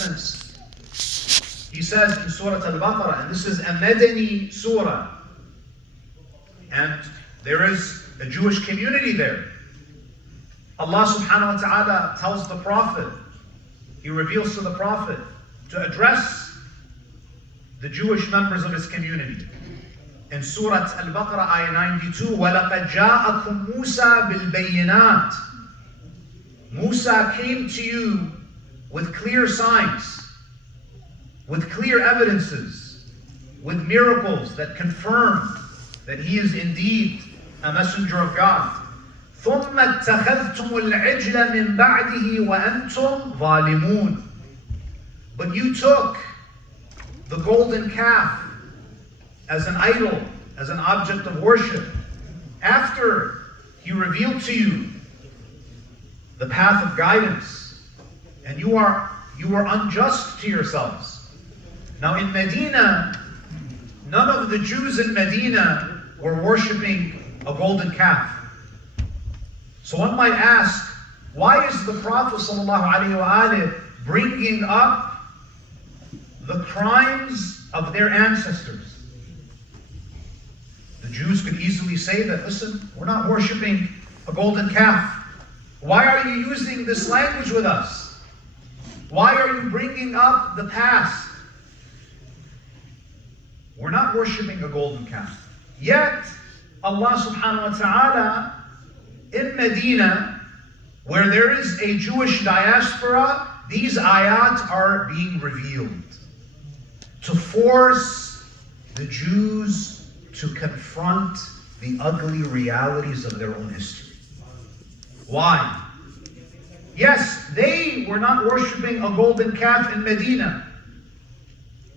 instance, he says in Surah Al-Baqarah, and this is a Madani surah, and there is a Jewish community there. Allah subhanahu wa ta'ala tells the Prophet, He reveals to the Prophet to address the Jewish members of his community. In Surah Al-Baqarah, ayah 92, وَلَقَدْ جَاءَكُمْ مُوسَى بِالْبَيِّنَاتِ. Musa came to you with clear signs, with clear evidences, with miracles that confirm that he is indeed a messenger of God. ثُمَّ اتَّخَذْتُمُ الْعِجْلَ مِنْ بَعْدِهِ وَأَنْتُمْ ظَالِمُونَ. But you took the golden calf as an idol, as an object of worship, after he revealed to you the path of guidance, and you were unjust to yourselves. Now in Medina, none of the Jews in Medina were worshipping a golden calf. So one might ask, why is the Prophet ﷺ bringing up the crimes of their ancestors? The Jews could easily say that, listen, we're not worshipping a golden calf. Why are you using this language with us? Why are you bringing up the past? We're not worshipping a golden calf. Yet, Allah subhanahu wa ta'ala, in Medina, where there is a Jewish diaspora, these ayat are being revealed to force the Jews to confront the ugly realities of their own history. Why? Yes, they were not worshipping a golden calf in Medina.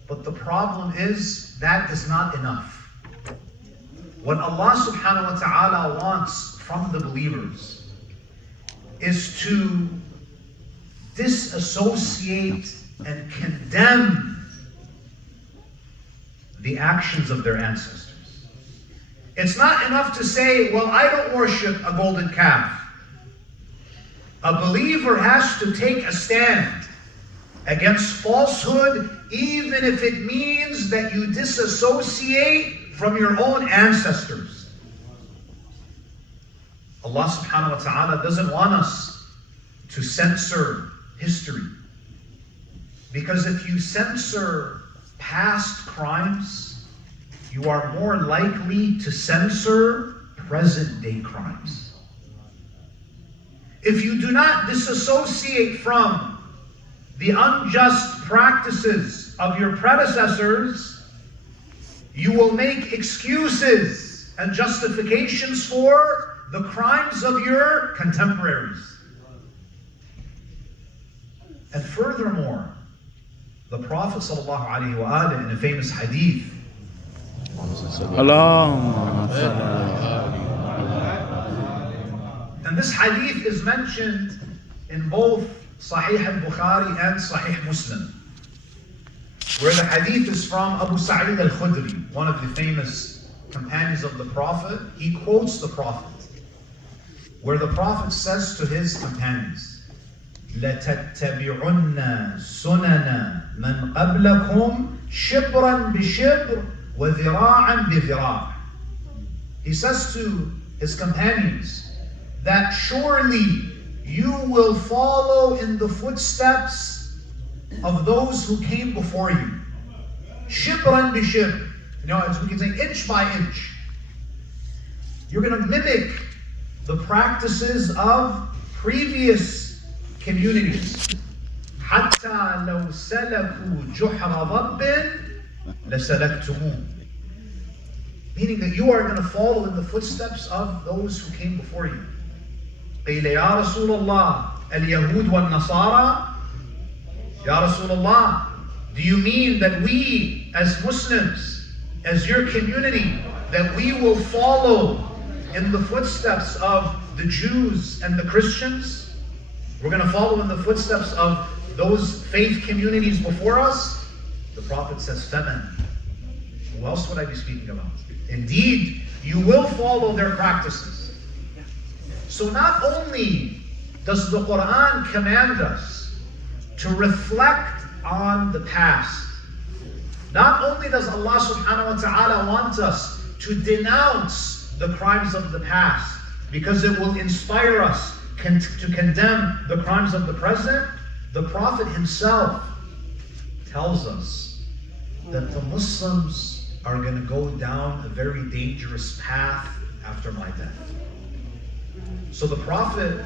But the problem is that is not enough. What Allah subhanahu wa ta'ala wants from the believers is to disassociate and condemn the actions of their ancestors. It's not enough to say, well, I don't worship a golden calf. A believer has to take a stand against falsehood, even if it means that you disassociate from your own ancestors. Allah subhanahu wa ta'ala doesn't want us to censor history. Because if you censor past crimes, you are more likely to censor present day crimes. If you do not disassociate from the unjust practices of your predecessors, you will make excuses and justifications for the crimes of your contemporaries. And furthermore, the Prophet ﷺ in a famous hadith, and this hadith is mentioned in both Sahih al-Bukhari and Sahih Muslim, where the hadith is from Abu Sa'id al-Khudri, one of the famous companions of the Prophet. He quotes the Prophet, where the Prophet says to his companions, لَتَتَّبِعُنَّ سُنَنَ مَنْ قَبْلَكُمْ شِبْرًا بِشِبْرٍ وَذِرَاعًا بِذِرَاعٍ. He says to his companions that surely you will follow in the footsteps of those who came before you. Shibran bishibr. You know, as we can say, inch by inch. You're going to mimic the practices of previous communities. حَتَّى لَوْ سَلَكُوا جُحْرَ ضَبٍّ لَسَلَكْتُمُوهُ. Meaning that you are going to follow in the footsteps of those who came before you. قِيلَ يَا رَسُولَ اللَّهِ الْيَهُودُ وَالنَّصَارَى. Ya Rasulullah, do you mean that we as Muslims, as your community, that we will follow in the footsteps of the Jews and the Christians? We're going to follow in the footsteps of those faith communities before us? The Prophet says, فَمَنْ. Who else would I be speaking about? Indeed, you will follow their practices. So not only does the Quran command us to reflect on the past. Not only does Allah subhanahu wa ta'ala want us to denounce the crimes of the past, because it will inspire us to condemn the crimes of the present, the Prophet himself tells us that the Muslims are going to go down a very dangerous path after my death. So the Prophet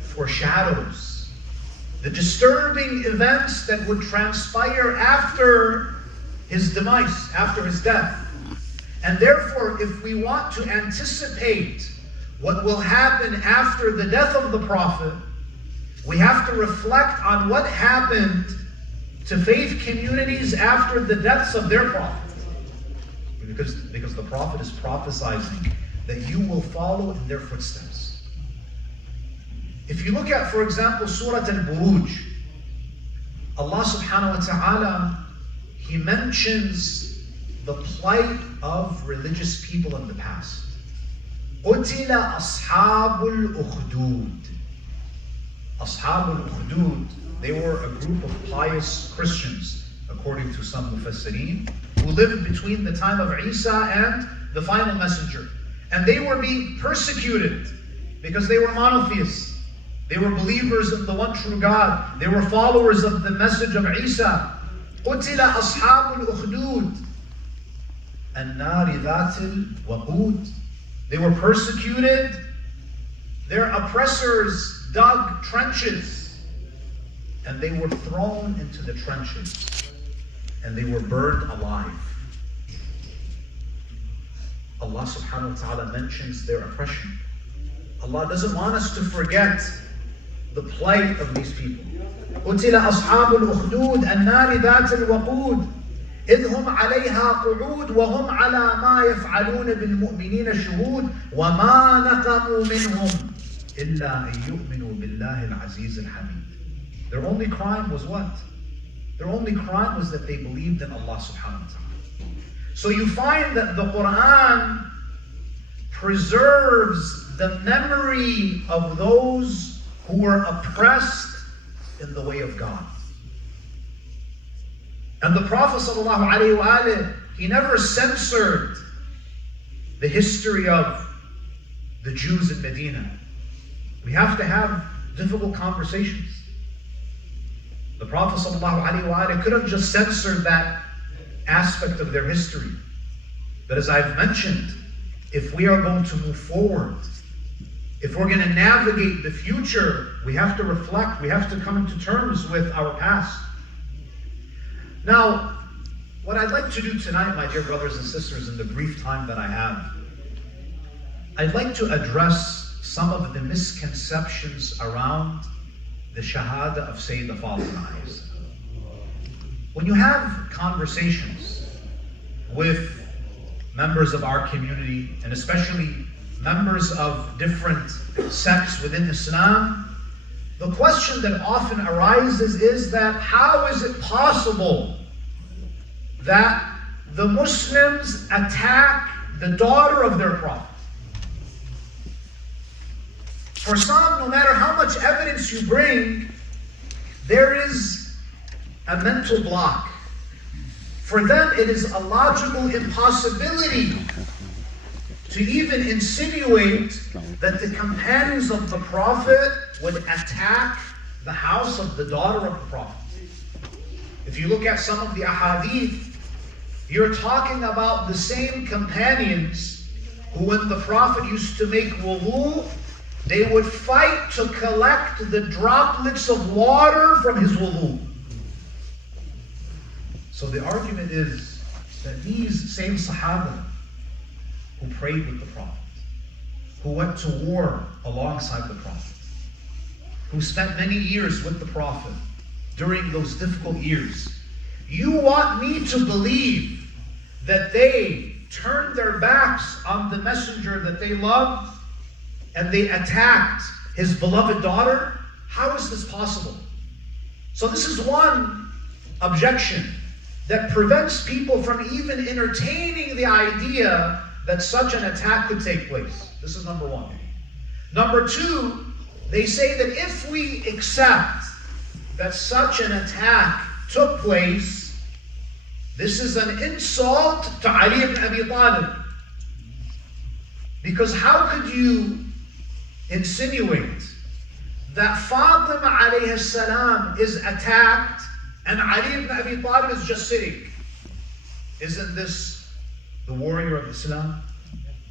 foreshadows the disturbing events that would transpire after his demise, after his death. And therefore, if we want to anticipate what will happen after the death of the Prophet, we have to reflect on what happened to faith communities after the deaths of their Prophet. Because the Prophet is prophesizing that you will follow in their footsteps. If you look at, for example, Surah Al-Buruj, Allah subhanahu wa ta'ala, He mentions the plight of religious people in the past. قُتِلَ أَصْحَابُ الْأُخْدُودِ. Ashab al-Ukhdud, they were a group of pious Christians, according to some Mufassirin, who lived between the time of Isa and the final messenger. And they were being persecuted because they were monotheists. They were believers in the one true God. They were followers of the message of Isa. قُتِلَ أَصْحَابُ الْأُخْدُودِ النَّارِ ذَاتِ الْوَقُودِ. They were persecuted. Their oppressors dug trenches, and they were thrown into the trenches, and they were burned alive. Allah subhanahu wa ta'ala mentions their oppression. Allah doesn't want us to forget the plight of these people. قُتِلَ أَصْحَابُ الْأُخْدُودِ النَّارِ ذَاتِ الْوَقُودِ إِذْ هُمْ عَلَيْهَا قُعُودٌ وَهُمْ عَلَى مَا يَفْعَلُونَ بِالْمُؤْمِنِينَ شُهُودٌ وَمَا نَقَمُوا مِنْهُمْ إِلَّا أَن يُؤْمِنُوا بِاللَّهِ الْعَزِيزِ الْحَمِيدِ. Their only crime was what? Their only crime was that they believed in Allah subhanahu wa ta'ala. So you find that the Quran preserves the memory of those who were oppressed in the way of God. And the Prophet ﷺ, he never censored the history of the Jews in Medina. We have to have difficult conversations. The Prophet ﷺ could have just censored that aspect of their history. But as I've mentioned, if we are going to move forward, if we're going to navigate the future, we have to reflect, we have to come to terms with our past. Now, what I'd like to do tonight, my dear brothers and sisters, in the brief time that I have, I'd like to address some of the misconceptions around the Shahada of Sayyidina Fatima. When you have conversations with members of our community, and especially members of different sects within Islam, the question that often arises is that how is it possible that the Muslims attack the daughter of their Prophet? For some, no matter how much evidence you bring, there is a mental block. For them, it is a logical impossibility to even insinuate that the companions of the Prophet would attack the house of the daughter of the Prophet. If you look at some of the ahadith, you're talking about the same companions who, when the Prophet used to make wudu, they would fight to collect the droplets of water from his wudu. So the argument is that these same Sahaba who prayed with the Prophet, who went to war alongside the Prophet, who spent many years with the Prophet during those difficult years, you want me to believe that they turned their backs on the messenger that they loved and they attacked his beloved daughter? How is this possible? So this is one objection that prevents people from even entertaining the idea that such an attack could take place. This is number one. Number two, they say that if we accept that such an attack took place, this is an insult to Ali ibn Abi Talib. Because how could you insinuate that Fatima alayhi salam is attacked and Ali ibn Abi Talib is just sitting? Isn't this the warrior of Islam?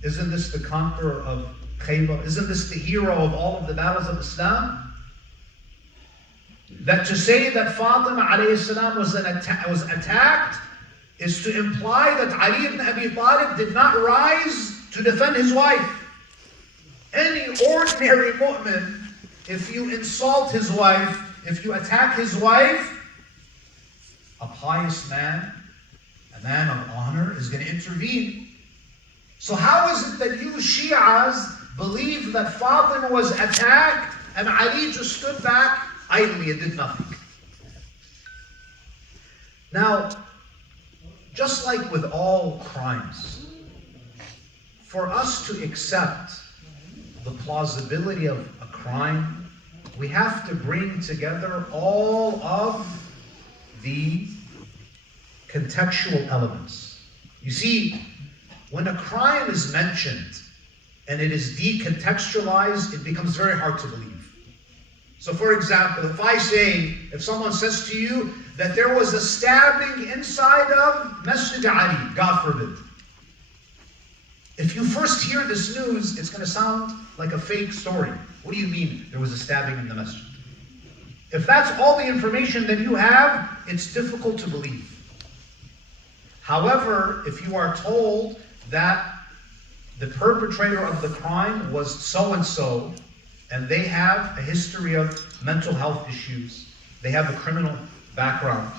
Isn't this the conqueror of Khaybar? Isn't this the hero of all of the battles of Islam? That to say that Fatima alayhi salam was attacked is to imply that Ali ibn Abi Talib did not rise to defend his wife. Any ordinary mu'min, if you insult his wife, if you attack his wife, a pious man, a man of honor, is going to intervene. So how is it that you Shi'as believe that Fatima was attacked and Ali just stood back idly and did nothing? Now, just like with all crimes, for us to accept the plausibility of a crime, we have to bring together all of the contextual elements. You see, when a crime is mentioned and it is decontextualized, it becomes very hard to believe. So for example, if someone says to you that there was a stabbing inside of Masjid Ali, God forbid. If you first hear this news, it's going to sound like a fake story. What do you mean there was a stabbing in the masjid? If that's all the information that you have, it's difficult to believe. However, if you are told that the perpetrator of the crime was so-and-so, and they have a history of mental health issues, they have a criminal background,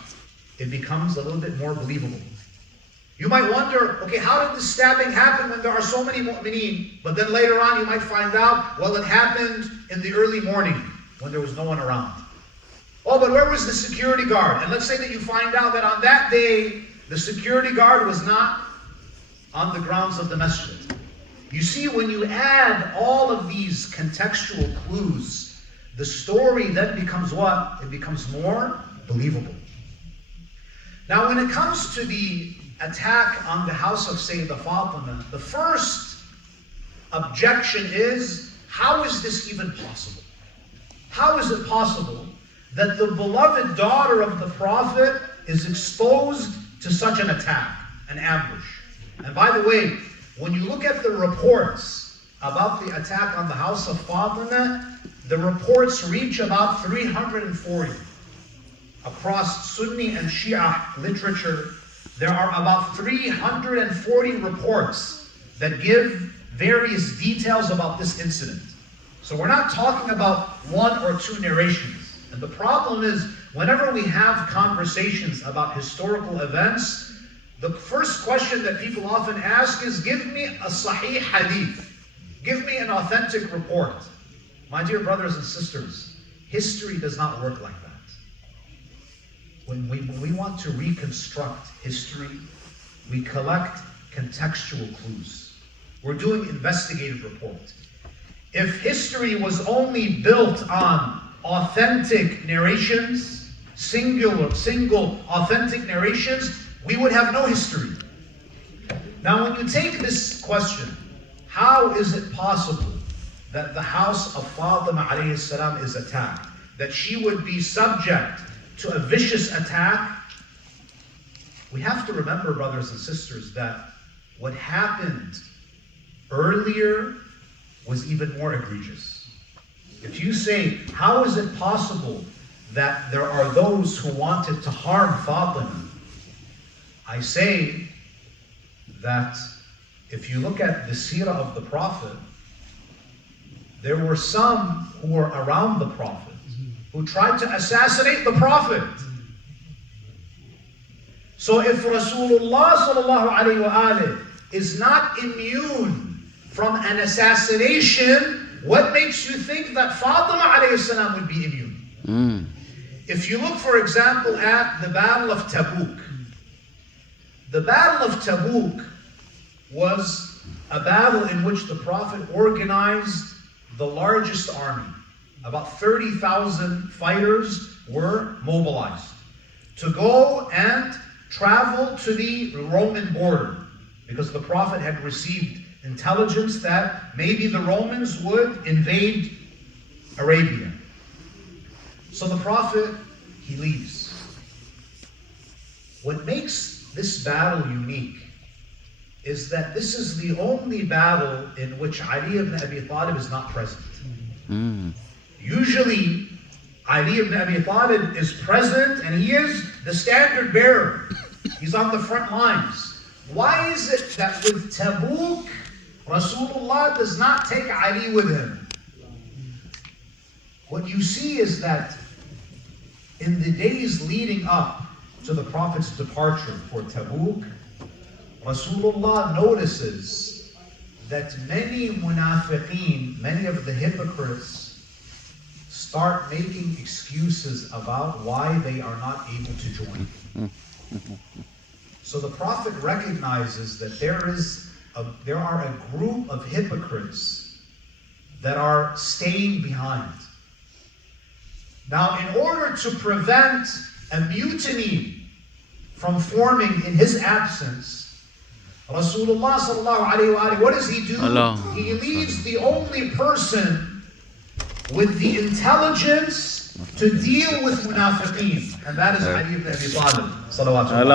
it becomes a little bit more believable. You might wonder, okay, how did this stabbing happen when there are so many mu'mineen? But then later on you might find out, well, it happened in the early morning when there was no one around. Oh, but where was the security guard? And let's say that you find out that on that day, the security guard was not on the grounds of the masjid. You see, when you add all of these contextual clues, the story then becomes what? It becomes more believable. Now, when it comes to the attack on the house of Sayyidah Fatima, the first objection is, how is this even possible? How is it possible that the beloved daughter of the Prophet is exposed to such an attack, an ambush? And by the way, when you look at the reports about the attack on the house of Fatima, the reports reach about 340. Across Sunni and Shia literature, there are about 340 reports that give various details about this incident. So we're not talking about one or two narrations. And the problem is, whenever we have conversations about historical events, the first question that people often ask is, give me a sahih hadith. Give me an authentic report. My dear brothers and sisters, history does not work like that. When we want to reconstruct history, we collect contextual clues. We're doing investigative report. If history was only built on authentic narrations, single authentic narrations, we would have no history. Now, when you take this question, how is it possible that the house of Fatima alayhi salam is attacked? That she would be subject to a vicious attack? We have to remember, brothers and sisters, that what happened earlier was even more egregious. If you say, how is it possible that there are those who wanted to harm Fatima? I say that if you look at the seerah of the Prophet, there were some who were around the Prophet who tried to assassinate the Prophet. So if Rasulullah sallallahu alayhi wa alayhi is not immune from an assassination, what makes you think that Fatima alayhi salam would be immune? If you look, for example, at the Battle of Tabuk. The Battle of Tabuk was a battle in which the Prophet organized the largest army. About 30,000 fighters were mobilized. to go and travel to the Roman border, because the Prophet had received intelligence that maybe the Romans would invade Arabia. So the Prophet, he leaves. What makes this battle unique is that this is the only battle in which Ali ibn Abi Talib is not present. Usually, Ali ibn Abi Talib is present and he is the standard bearer. He's on the front lines. Why is it that with Tabuk, Rasulullah does not take Ali with him? What you see is that in the days leading up to the Prophet's departure for Tabuk, Rasulullah notices that many munafiqeen, many of the hypocrites, start making excuses about why they are not able to join. So the Prophet recognizes that there are a group of hypocrites that are staying behind. Now, in order to prevent a mutiny from forming in his absence, Rasulullah sallallahu alayhi wa what does he do? He leaves the only person with the intelligence to deal with munafiqeen, and that is Ali ibn Abi Talib sallallahu alayhi.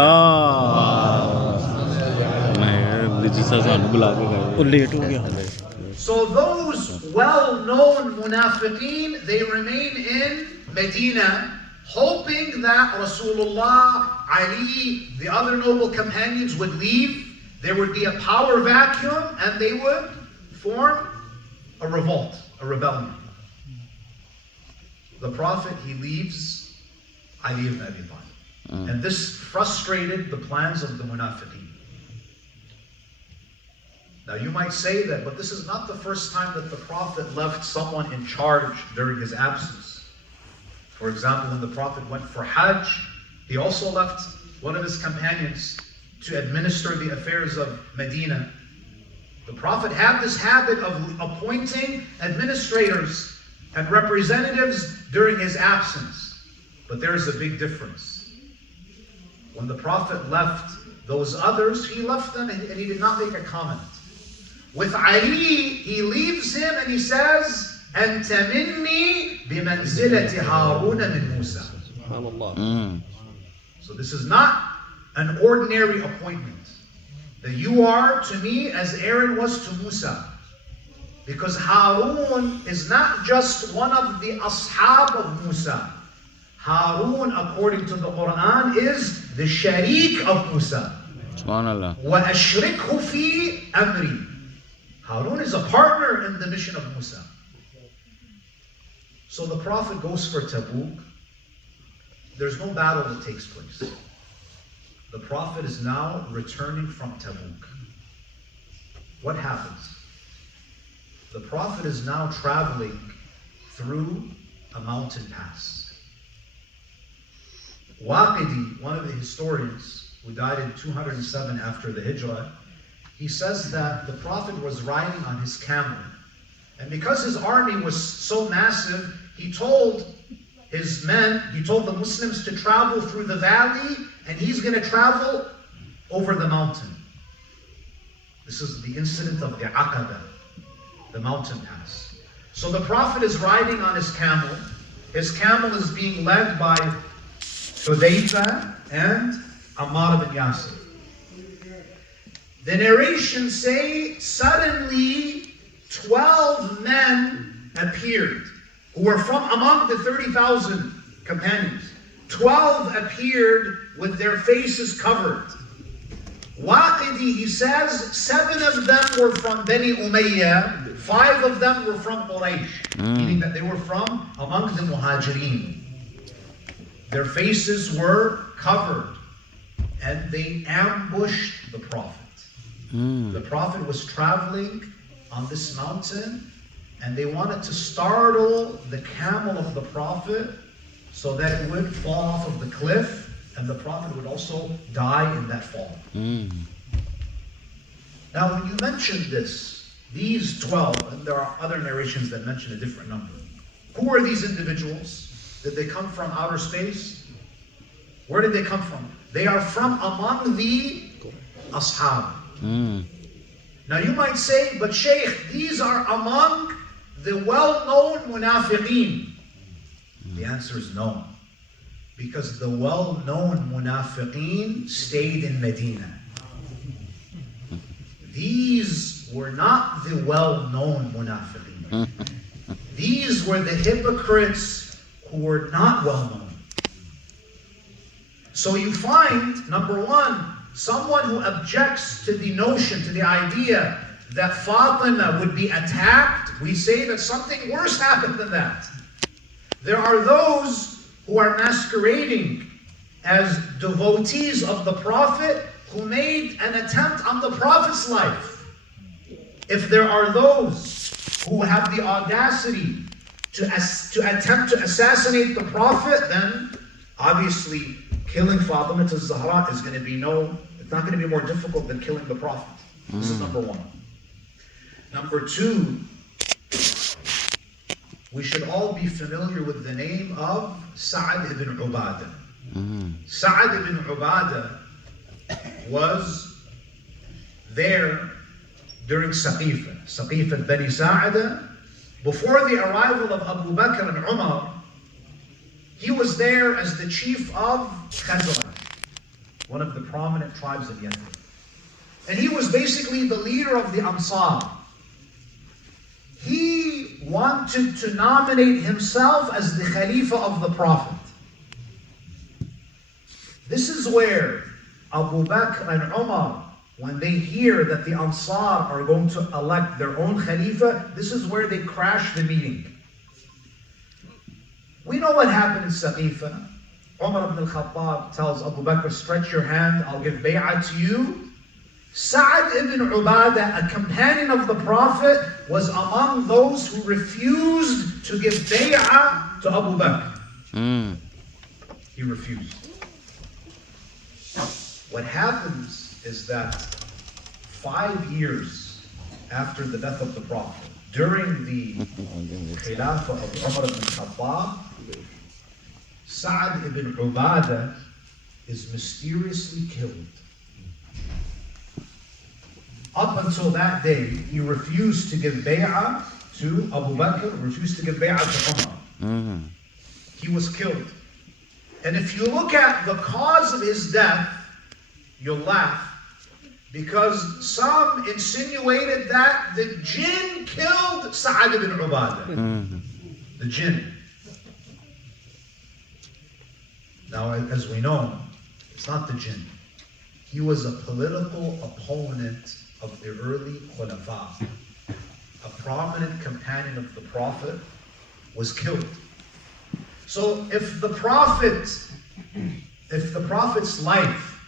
So those well-known munafiqeen, they remain in Medina, hoping that Rasulullah, Ali, the other noble companions would leave. There would be a power vacuum and they would form a revolt, a rebellion. The Prophet, he leaves Ali ibn Abi Talib. And this frustrated the plans of the munafiqeen. Now you might say that, but this is not the first time that the Prophet left someone in charge during his absence. For example, when the Prophet went for Hajj, he also left one of his companions to administer the affairs of Medina. The Prophet had this habit of appointing administrators and representatives during his absence. But there is a big difference. When the Prophet left those others, he left them and he did not make a comment. With Ali, he leaves him and he says, أَنْتَ مِنِّي بِمَنْزِلَةِ هَارُونَ مِنْ مُوسَى. So this is not an ordinary appointment. That you are to me as Aaron was to Musa. Because Harun is not just one of the ashab of Musa. Harun, according to the Quran, is the sharik of Musa. Subhanallah. وَأَشْرِكْهُ فِي أَمْرِي. Harun is a partner in the mission of Musa. So the Prophet goes for Tabuk. There's no battle that takes place. The Prophet is now returning from Tabuk. What happens? The Prophet is now traveling through a mountain pass. Waqidi, one of the historians who died in 207 after the Hijrah, he says that the Prophet was riding on his camel. And because his army was so massive, he told his men, he told the Muslims to travel through the valley, and he's going to travel over the mountain. This is the incident of the Aqaba, the mountain pass. So the Prophet is riding on his camel. His camel is being led by Hudayfa and Ammar bin Yasir. The narrations say suddenly 12 men appeared who were from among the 30,000 companions. 12 appeared with their faces covered. Waqidi, he says, 7 of them were from Bani Umayyah, 5 of them were from Quraysh, meaning that they were from among the Muhajirin. Their faces were covered, and they ambushed the Prophet. The Prophet was traveling on this mountain, and they wanted to startle the camel of the Prophet so that it would fall off of the cliff, and the Prophet would also die in that fall. Now, when you mention this, these 12, and there are other narrations that mention a different number. Who are these individuals? Did they come from outer space? Where did they come from? They are from among the ashab. Now you might say, but Sheikh, these are among the well-known munafiqeen. The answer is no. Because the well-known munafiqeen stayed in Medina. These were not the well-known munafiqeen. These were the hypocrites who were not well-known. So you find, number one, someone who objects to the notion, to the idea that Fatima would be attacked, we say that something worse happened than that. There are those who are masquerading as devotees of the Prophet who made an attempt on the Prophet's life. If there are those who have the audacity to attempt to assassinate the Prophet, then obviously killing Fatima to Zahra is going to be it's not going to be more difficult than killing the Prophet. This is number one. Number two, we should all be familiar with the name of Sa'ad ibn Ubadah. Sa'ad ibn Ubadah was there during Saqifah Bani Sa'ada. Before the arrival of Abu Bakr and Umar, he was there as the chief of Khazraj, one of the prominent tribes of Yathrib. And he was basically the leader of the Ansar. He wanted to nominate himself as the Khalifa of the Prophet. This is where Abu Bakr and Umar, when they hear that the Ansar are going to elect their own Khalifa, this is where they crash the meeting. We know what happened in Saqifah. Umar ibn al-Khattab tells Abu Bakr, stretch your hand, I'll give bay'ah to you. Sa'ad ibn Ubadah, a companion of the Prophet, was among those who refused to give bay'ah to Abu Bakr. He refused. What happens is that 5 years after the death of the Prophet, during the Khilafah of Umar ibn Khattab, Sa'ad ibn Ubadah is mysteriously killed. Up until that day, he refused to give bay'ah to Abu Bakr, refused to give bay'ah to Umar. He was killed. And if you look at the cause of his death, you'll laugh, because some insinuated that the jinn killed Sa'ad ibn Ubadah. The jinn. Now, as we know, it's not the jinn. He was a political opponent of the early Khulafa. A prominent companion of the Prophet was killed. So if the Prophet's life,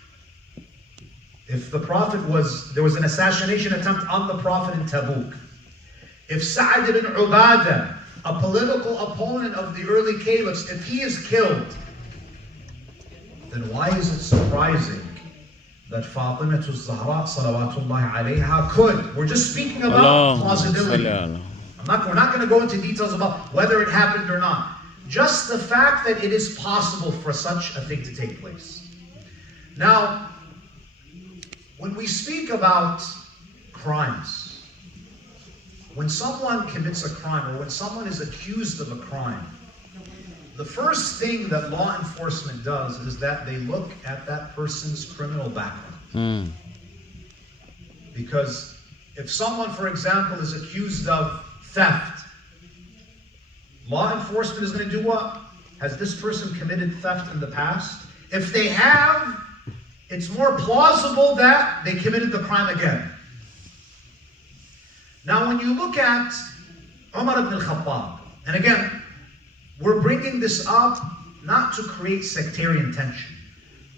there was an assassination attempt on the Prophet in Tabuk. If Sa'ad ibn Ubadah, a political opponent of the early caliphs, if he is killed, then why is it surprising that Fatima Zahra salawatullahi alayha could? We're just speaking about plausibility. We're not going to go into details about whether it happened or not. Just the fact that it is possible for such a thing to take place. Now, when we speak about crimes, when someone commits a crime or when someone is accused of a crime, the first thing that law enforcement does is that they look at that person's criminal background. Because if someone, for example, is accused of theft, law enforcement is going to do what? Has this person committed theft in the past? If they have, it's more plausible that they committed the crime again. Now, when you look at Umar ibn al-Khattab, and again, we're bringing this up not to create sectarian tension,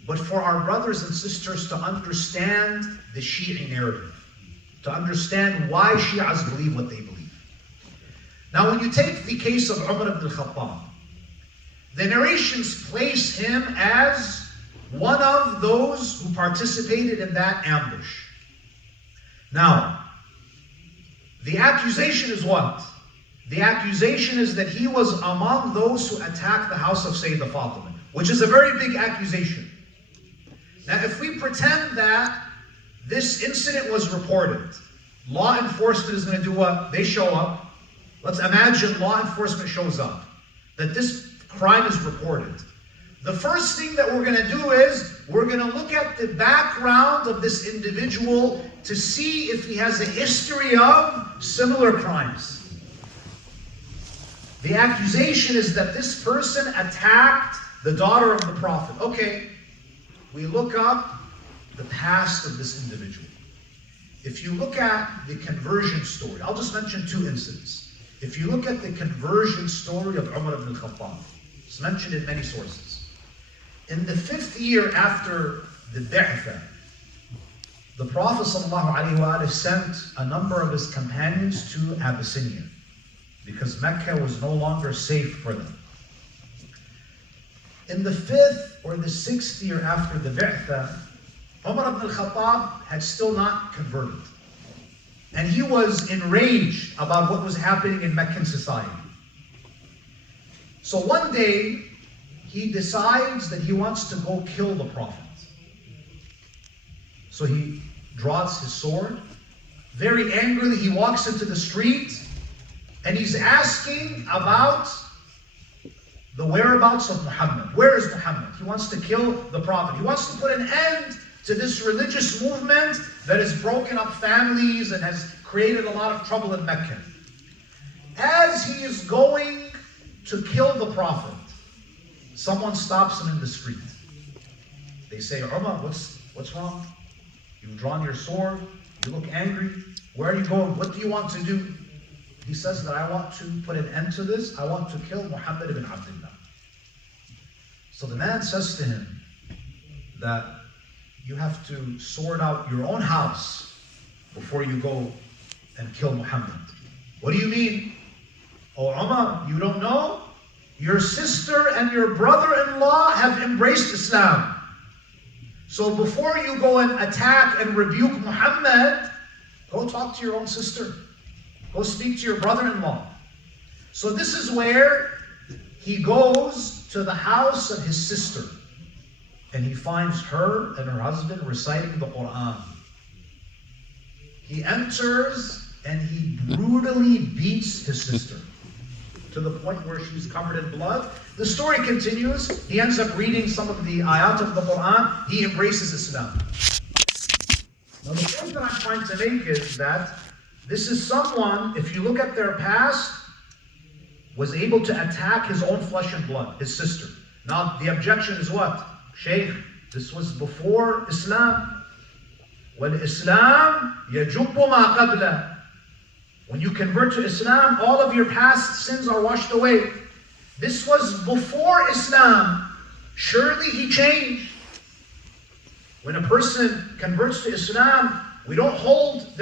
but for our brothers and sisters to understand the Shia narrative, to understand why Shias believe what they believe. Now, when you take the case of Umar ibn al-Khattab, the narrations place him as one of those who participated in that ambush. Now, the accusation is what? The accusation is that he was among those who attacked the house of Sayyidah Fatima. which is a very big accusation. Now, if we pretend that this incident was reported, law enforcement is going to do what? They show up. Let's imagine law enforcement shows up, that this crime is reported. The first thing that we're going to do is we're going to look at the background of this individual to see if he has a history of similar crimes. The accusation is that this person attacked the daughter of the Prophet. Okay, we look up the past of this individual. If you look at the conversion story, I'll just mention two incidents. If you look at the conversion story of Umar ibn al-Khattab, it's mentioned in many sources. In the 5th year after the Bi'thah, the Prophet ﷺ sent a number of his companions to Abyssinia because Mecca was no longer safe for them. In the 5th or the 6th year after the Bi'thah, Umar ibn al-Khattab had still not converted. And he was enraged about what was happening in Meccan society. So one day, he decides that he wants to go kill the Prophet. So he draws his sword. Very angrily, he walks into the street and he's asking about the whereabouts of Muhammad. Where is Muhammad? He wants to kill the Prophet. He wants to put an end to this religious movement that has broken up families and has created a lot of trouble in Mecca. As he is going to kill the Prophet, someone stops him in the street. They say, Umar, what's wrong? You've drawn your sword, you look angry. Where are you going? What do you want to do? He says that I want to put an end to this. I want to kill Muhammad ibn Abdullah. So the man says to him that you have to sort out your own house before you go and kill Muhammad. What do you mean? Oh, Umar, you don't know? Your sister and your brother-in-law have embraced Islam. So before you go and attack and rebuke Muhammad, go talk to your own sister. Go speak to your brother-in-law. So this is where he goes to the house of his sister. And he finds her and her husband reciting the Quran. He enters and he brutally beats his sister to the point where she's covered in blood. The story continues. He ends up reading some of the ayat of the Quran. He embraces Islam. Now the point that I'm trying to make is that this is someone, if you look at their past, was able to attack his own flesh and blood, his sister. Now the objection is what? Sheikh, this was before Islam. وَالْإِسْلَامُ يَجُبُّ مَا قَبْلَهُ. When you convert to Islam, all of your past sins are washed away. This was before Islam. Surely he changed. When a person converts to Islam, we don't hold their